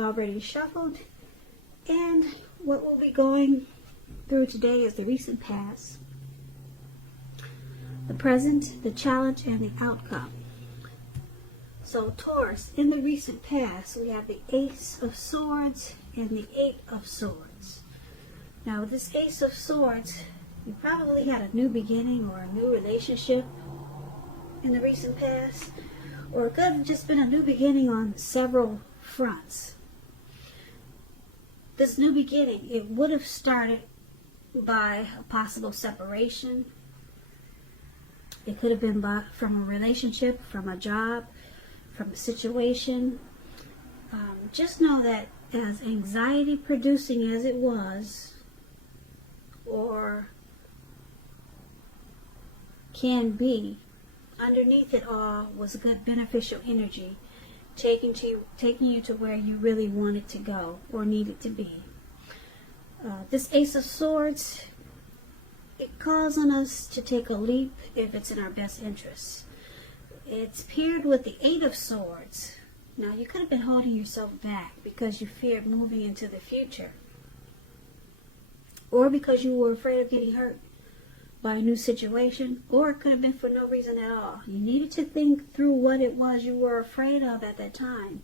already shuffled, and what we'll be going through today is the recent past, the present, the challenge, and the outcome. So Taurus, in the recent past, we have the Ace of Swords and the Eight of Swords. Now with this Ace of Swords, you probably had a new beginning or a new relationship in the recent past, or it could have just been a new beginning on several fronts. This new beginning, it would have started by a possible separation. It could have been from a relationship, from a job, from a situation. Just know that as anxiety producing as it was, or can be, underneath it all was good beneficial energy taking you to where you really wanted to go or needed to be. This Ace of Swords, it calls on us to take a leap if it's in our best interests. It's paired with the Eight of Swords. Now you could have been holding yourself back because you feared moving into the future, or because you were afraid of getting hurt by a new situation, or it could have been for no reason at all. You needed to think through what it was you were afraid of at that time.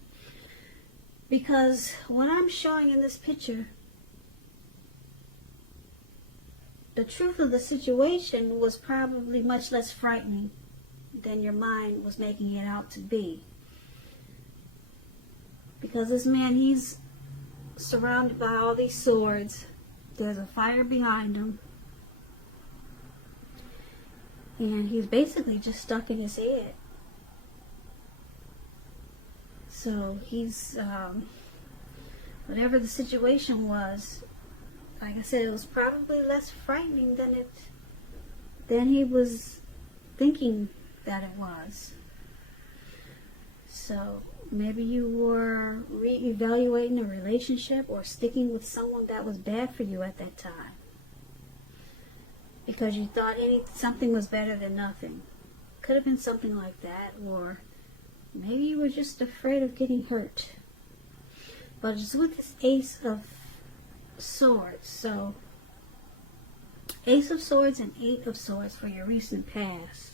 Because what I'm showing in this picture, the truth of the situation was probably much less frightening than your mind was making it out to be. Because this man, he's surrounded by all these swords. There's a fire behind him. And he's basically just stuck in his head. So he's, whatever the situation was, like I said, it was probably less frightening than he was thinking that it was. So maybe you were reevaluating a relationship or sticking with someone that was bad for you at that time, because you thought something was better than nothing. Could have been something like that, or maybe you were just afraid of getting hurt. But it's with this Ace of Swords. So Ace of Swords and Eight of Swords for your recent past.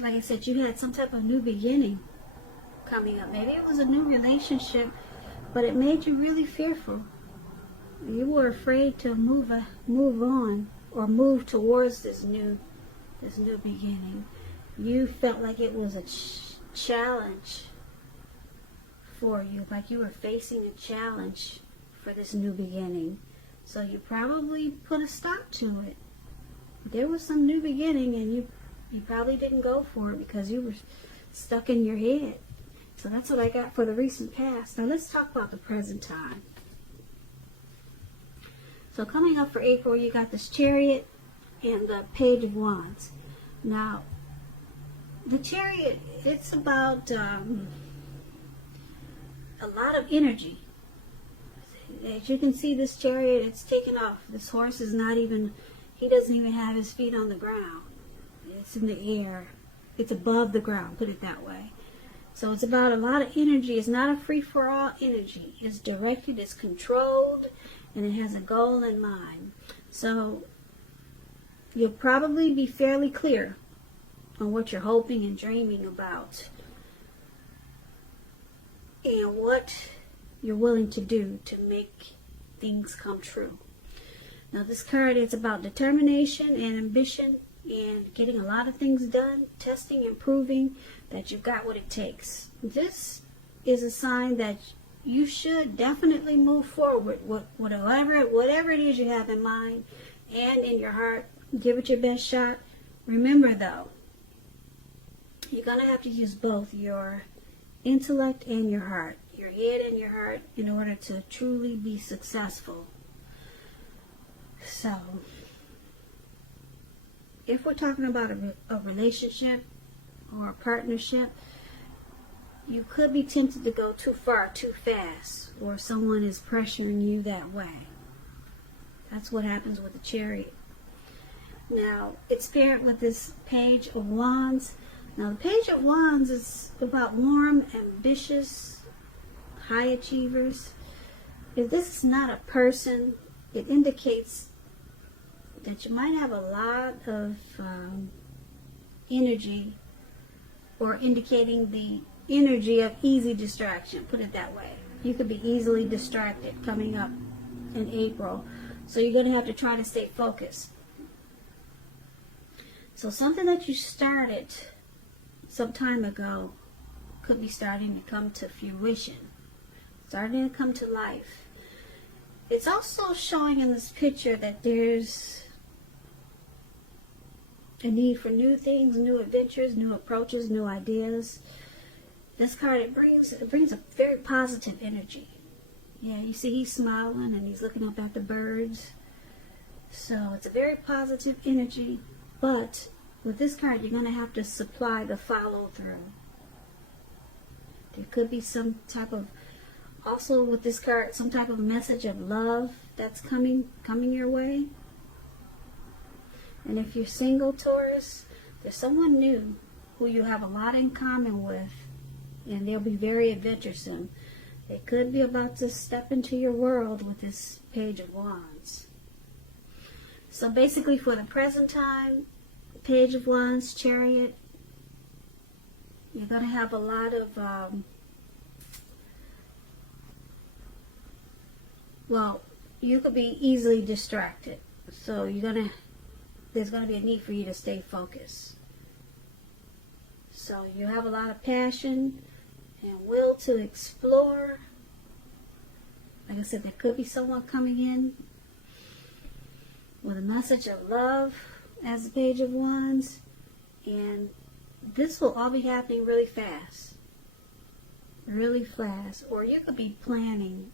Like I said, you had some type of new beginning coming up. Maybe it was a new relationship, but it made you really fearful. You were afraid to move on or move towards this new beginning. You felt like it was a challenge for you, like you were facing a challenge for this new beginning. So you probably put a stop to it. There was some new beginning, and you probably didn't go for it because you were stuck in your head. So that's what I got for the recent past. Now let's talk about the present time. So coming up for April, you got this Chariot and the Page of Wands. Now, the Chariot, it's about a lot of energy. As you can see, this Chariot, it's taken off. This horse is not even, he doesn't even have his feet on the ground. It's in the air. It's above the ground, put it that way. So it's about a lot of energy. It's not a free-for-all energy. It's directed, it's controlled, and it has a goal in mind. So you'll probably be fairly clear on what you're hoping and dreaming about, and what you're willing to do to make things come true. Now this card is about determination and ambition and getting a lot of things done, testing and proving that you've got what it takes. This is a sign that you should definitely move forward with whatever it is you have in mind and in your heart. Give it your best shot. Remember though, you're going to have to use both your intellect and your heart, your head and your heart, in order to truly be successful. So if we're talking about a relationship or a partnership, you could be tempted to go too far, too fast, or someone is pressuring you that way. That's what happens with the Chariot. Now, it's paired with this Page of Wands. Now, the Page of Wands is about warm, ambitious, high achievers. If this is not a person, it indicates that you might have a lot of energy, or indicating the energy of easy distraction, put it that way. You could be easily distracted coming up in April, so you're going to have to try to stay focused. So something that you started some time ago could be starting to come to fruition, starting to come to life. It's also showing in this picture that there's a need for new things, new adventures, new approaches, new ideas. This card, it brings a very positive energy. Yeah, you see he's smiling and he's looking up at the birds. So it's a very positive energy, but with this card, you're going to have to supply the follow through. There could be some type of, also with this card, some type of message of love that's coming your way. And if you're single, Taurus, there's someone new who you have a lot in common with, and they'll be very adventuresome. They could be about to step into your world with this Page of Wands. So basically, for the present time, Page of Wands, Chariot, you're going to have a lot of, well, you could be easily distracted. So there's going to be a need for you to stay focused. So you have a lot of passion and will to explore. Like I said, there could be someone coming in with a message of love as the Page of Wands, and this will all be happening really fast, or you could be planning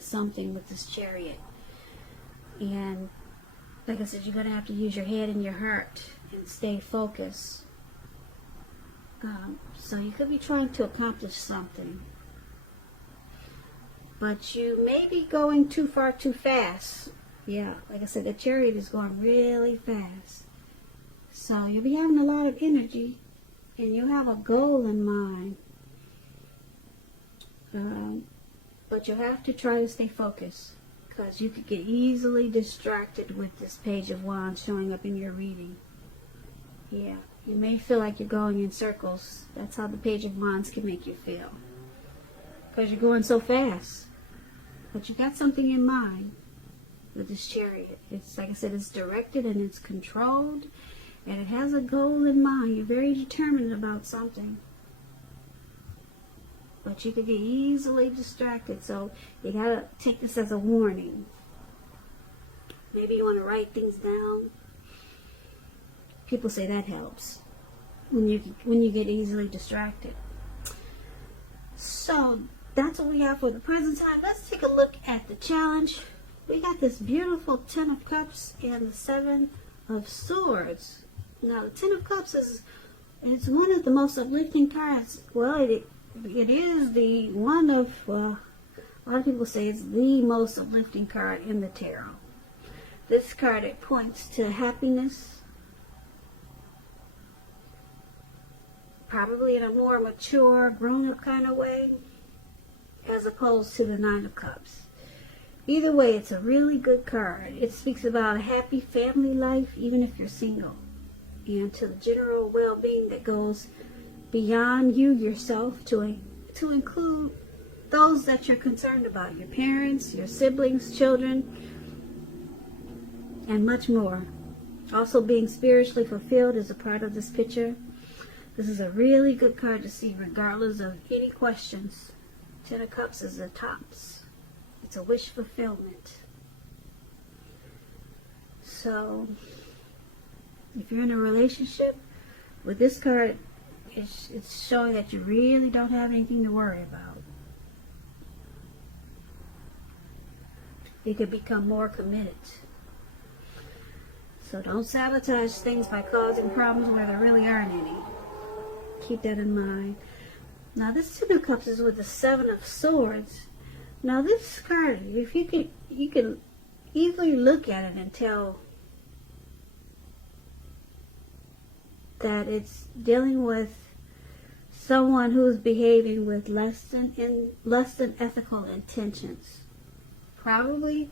something with this Chariot. And like I said, you're going to have to use your head and your heart and stay focused. So you could be trying to accomplish something, but you may be going too far too fast. Yeah, like I said, the Chariot is going really fast. So you'll be having a lot of energy, and you have a goal in mind. But you have to try to stay focused, because you could get easily distracted with this Page of Wands showing up in your reading. Yeah, you may feel like you're going in circles. That's how the Page of Wands can make you feel, because you're going so fast. But you got something in mind with this Chariot. It's, like I said, it's directed and it's controlled, and it has a goal in mind. You're very determined about something, but you could get easily distracted. So you gotta take this as a warning. Maybe you want to write things down. People say that helps when you get easily distracted. So that's what we have for the present time. Let's take a look at the challenge. We got this beautiful Ten of Cups and the Seven of Swords. Now, the Ten of Cups is one of the most uplifting cards. Well, it is the one of, a lot of people say it's the most uplifting card in the tarot. This card, it points to happiness, probably in a more mature, grown-up kind of way, as opposed to the Nine of Cups. Either way, it's a really good card. It speaks about a happy family life, even if you're single, and to the general well-being that goes beyond you yourself to include those that you're concerned about, your parents, your siblings, children, and much more. Also, being spiritually fulfilled is a part of this picture. This is a really good card to see regardless of any questions. Ten of Cups is the tops. It's a wish fulfillment. So, if you're in a relationship, with this card, it's showing that you really don't have anything to worry about. You could become more committed. So don't sabotage things by causing problems where there really aren't any. Keep that in mind. Now, this Ten of Cups is with the Seven of Swords. Now, this card, if you can easily look at it and tell that it's dealing with someone who's behaving with less than ethical intentions. Probably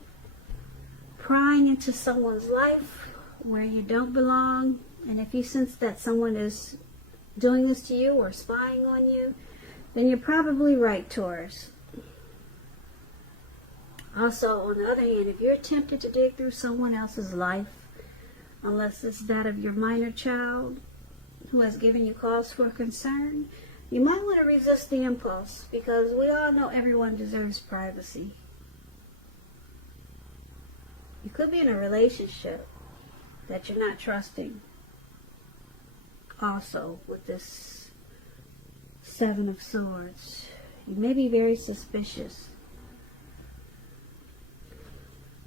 prying into someone's life where you don't belong. And if you sense that someone is doing this to you or spying on you, then you're probably right, Taurus. Also, on the other hand, if you're tempted to dig through someone else's life, unless it's that of your minor child who has given you cause for concern, you might want to resist the impulse, because we all know everyone deserves privacy. You could be in a relationship that you're not trusting. Also, with this Seven of Swords, you may be very suspicious.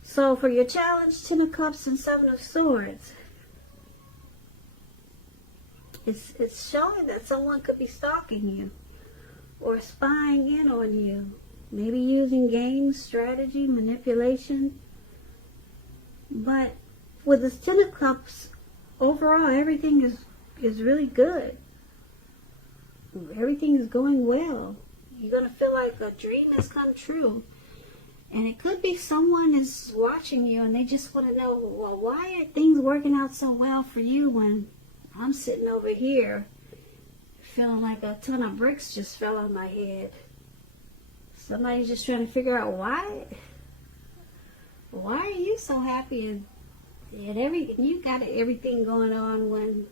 So for your challenge, Ten of Cups and Seven of Swords, it's showing that someone could be stalking you or spying in on you, maybe using games, strategy, manipulation. But with this Ten of Cups, overall everything is really good. Everything is going well. You're going to feel like a dream has come true. And it could be someone is watching you and they just want to know, well, why are things working out so well for you when I'm sitting over here feeling like a ton of bricks just fell on my head? Somebody's just trying to figure out why are you so happy and you got everything going on when,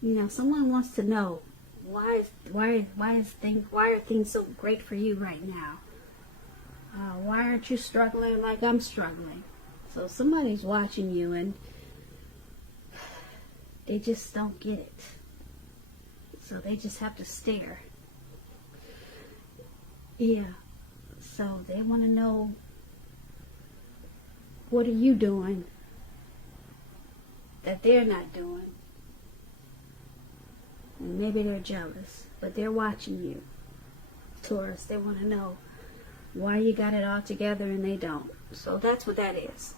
you know, someone wants to know why are things so great for you right now? Why aren't you struggling like I'm struggling? So somebody's watching you and they just don't get it. So they just have to stare. Yeah. So they want to know, what are you doing that they're not doing? And maybe they're jealous, but they're watching you, Taurus. They want to know why you got it all together and they don't. So that's what that is.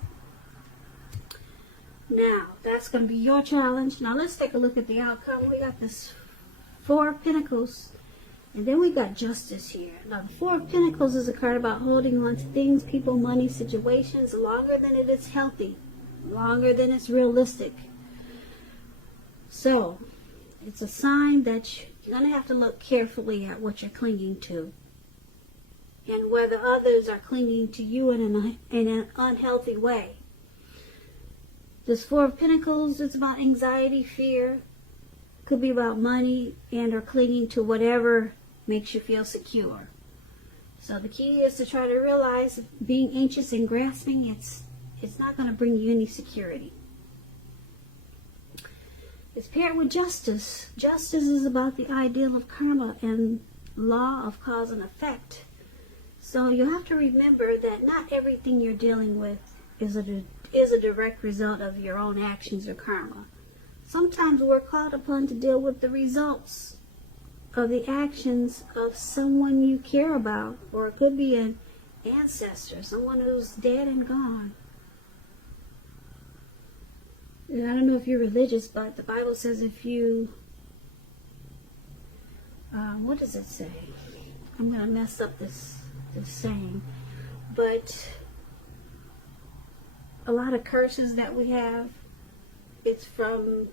Now, that's going to be your challenge. Now, let's take a look at the outcome. We got this Four of Pentacles, and then we got Justice here. Now, the Four of Pentacles is a card about holding on to things, people, money, situations longer than it is healthy, longer than it's realistic. So, it's a sign that you're going to have to look carefully at what you're clinging to, and whether others are clinging to you in an unhealthy way. This Four of Pentacles is about anxiety, fear. Could be about money and or clinging to whatever makes you feel secure. So the key is to try to realize being anxious and grasping, it's not going to bring you any security. It's paired with Justice. Justice is about the ideal of karma and law of cause and effect. So you have to remember that not everything you're dealing with is a direct result of your own actions or karma. Sometimes we're called upon to deal with the results of the actions of someone you care about, or it could be an ancestor, someone who's dead and gone. And I don't know if you're religious, but the Bible says if you, what does it say? I'm going to mess up this saying, but a lot of curses that we have, it's from,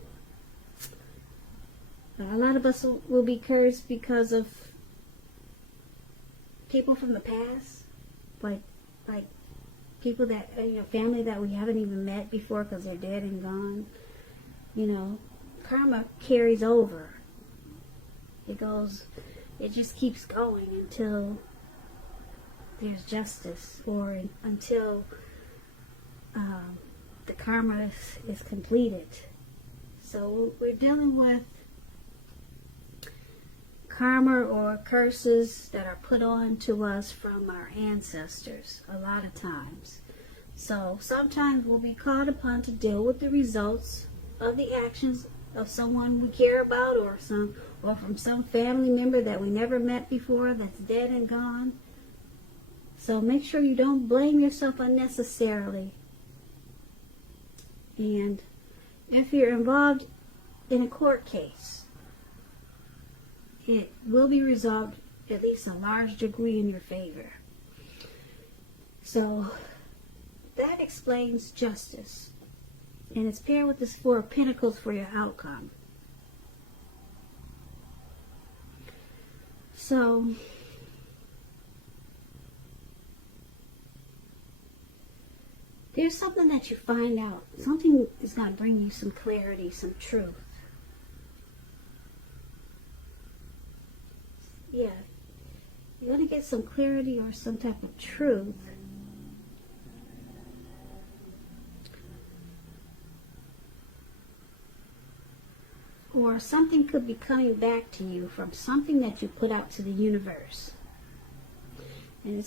a lot of us will be cursed because of people from the past, like people that, family that we haven't even met before because they're dead and gone. Karma carries over. It just keeps going until there's justice, or until the karma is completed. So we're dealing with karma or curses that are put on to us from our ancestors a lot of times. So sometimes we'll be called upon to deal with the results of the actions of someone we care about, or from some family member that we never met before that's dead and gone. So make sure you don't blame yourself unnecessarily. And if you're involved in a court case. It will be resolved at least a large degree in your favor. So that explains justice. And it's paired with this Four of Pentacles for your outcome. So there's something that you find out. Something is going to bring you some clarity, some truth. Yeah. You're going to get some clarity or some type of truth. Or something could be coming back to you from something that you put out to the universe. And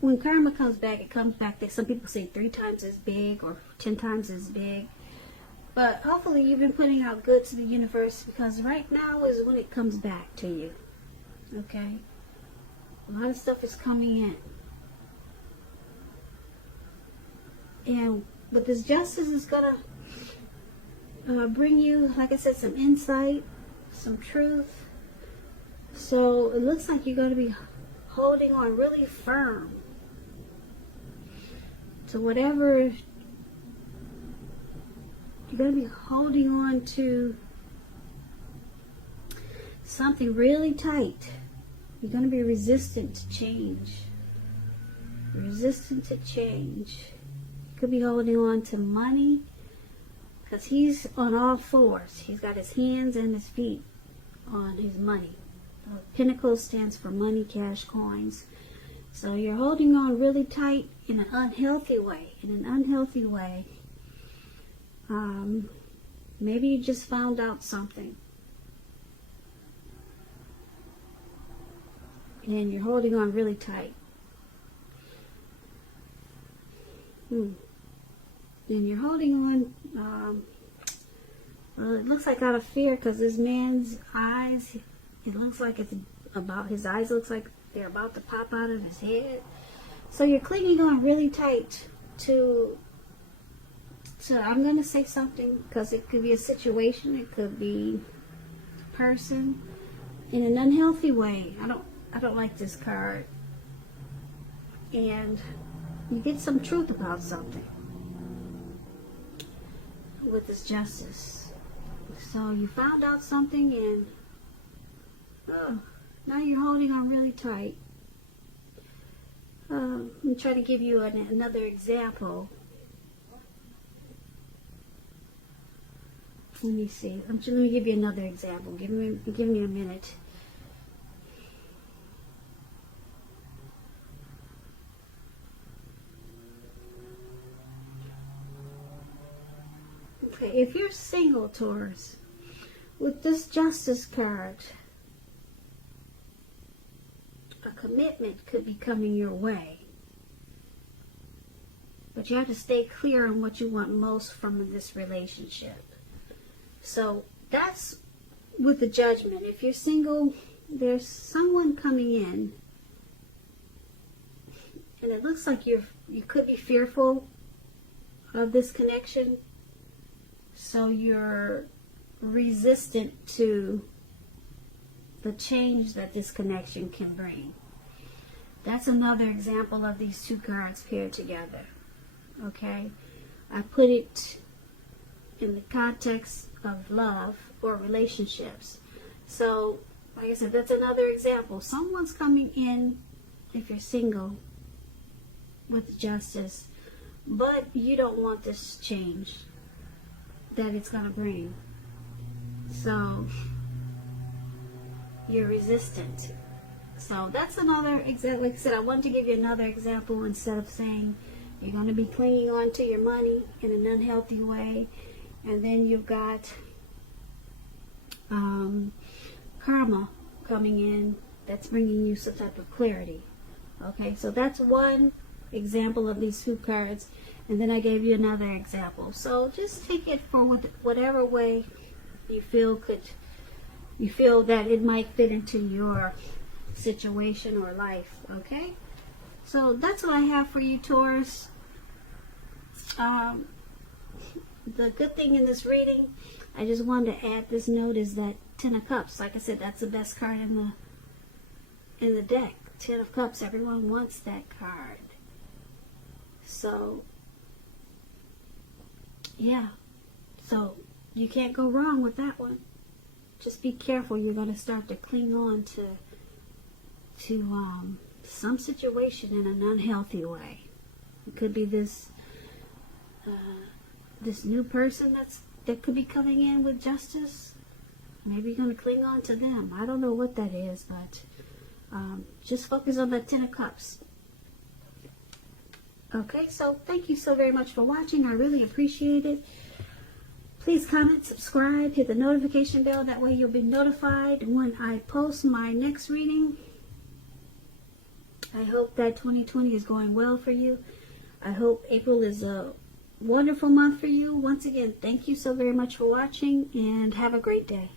when karma comes back, it comes back, some people say 3 times as big or 10 times as big. But hopefully you've been putting out good to the universe, because right now is when it comes back to you. Okay? A lot of stuff is coming in. And with this justice is going to bring you, like I said, some insight, some truth. So it looks like you're going to be holding on really firm to whatever. You're going to be holding on to something really tight. You're going to be resistant to change. Resistant to change. You could be holding on to money, because he's on all fours. He's got his hands and his feet on his money. Pentacles stands for money, cash, coins. So you're holding on really tight in an unhealthy way. In an unhealthy way. Maybe you just found out something. And you're holding on really tight. And you're holding on, well, it looks like out of fear, because this man's eyes, it looks like it's about, his eyes looks like they're about to pop out of his head. So you're clinging on really tight to I'm going to say something, because it could be a situation, it could be a person, in an unhealthy way. I don't like this card. And you get some truth about something with this justice. So you found out something, and now you're holding on really tight. Let me try to give you another example. Let me see. Let me give you another example. Give me a minute. Okay, if you're single, Taurus, with this Justice card, a commitment could be coming your way. But you have to stay clear on what you want most from this relationship. So that's with the Judgment. If you're single, there's someone coming in, and it looks like you could be fearful of this connection. So you're resistant to the change that this connection can bring. That's another example of these two cards paired together. Okay? I put it in the context of love or relationships. So, like I said, that's another example. Someone's coming in, if you're single, with Justice, but you don't want this change that it's going to bring. So you're resistant. So that's another example. Like I said, I wanted to give you another example instead of saying you're going to be clinging on to your money in an unhealthy way. And then you've got karma coming in that's bringing you some type of clarity. Okay, so that's one example of these two cards. And then I gave you another example. So just take it for whatever way you feel that it might fit into your situation or life. Okay? So that's what I have for you, Taurus. The good thing in this reading, I just wanted to add this note is that Ten of Cups. Like I said, that's the best card in the deck. Ten of Cups. Everyone wants that card. So, yeah. So, you can't go wrong with that one. Just be careful. You're going to start to cling on to some situation in an unhealthy way. It could be this new person that could be coming in with justice. Maybe you're going to cling on to them. I don't know what that is, but just focus on the Ten of Cups. Okay, so thank you so very much for watching. I really appreciate it. Please comment, subscribe, hit the notification bell. That way you'll be notified when I post my next reading. I hope that 2020 is going well for you. I hope April is a wonderful month for you. Once again, thank you so very much for watching, and have a great day.